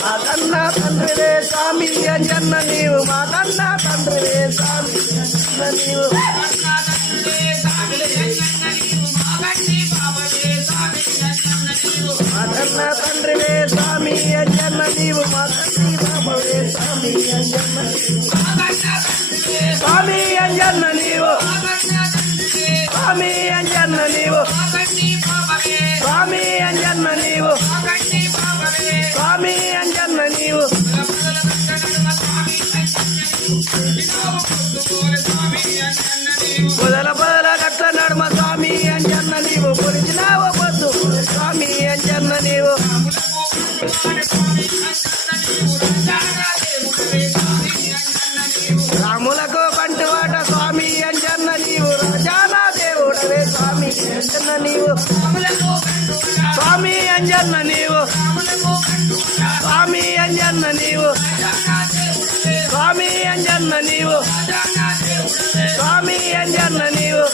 మా కన్నా తండ్రివే స్వామి అంజన్న నీవు మా కన్నా తండ్రివే స్వామి అంజన్న నీవు మా కన్నా తండ్రివే స్వామి అంజన్న నీవు మా తండ్రి బాబవే స్వామి అంజన్న స్వామి అంజన్న నీవు స్వామి అంజన్న నీవు స్వామి అంజన్న నీవు స్వామి అంజన్న నీవు పొదల పొదల గట్ల నడుమ స్వామి అంజన్న నీవు పొరిచినావ పొద్దు స్వామి అంజన్న నీవు రాములకు బంటువాట స్వామి అంజన్న నీవు రాజానా దేవుడవే స్వామి అంజన్న నీవు స్వామి అంజన్న నీవు స్వామి అంజన్న నీవు స్వామి అంజన్న నీవు స్వామి అంజన్న నీవు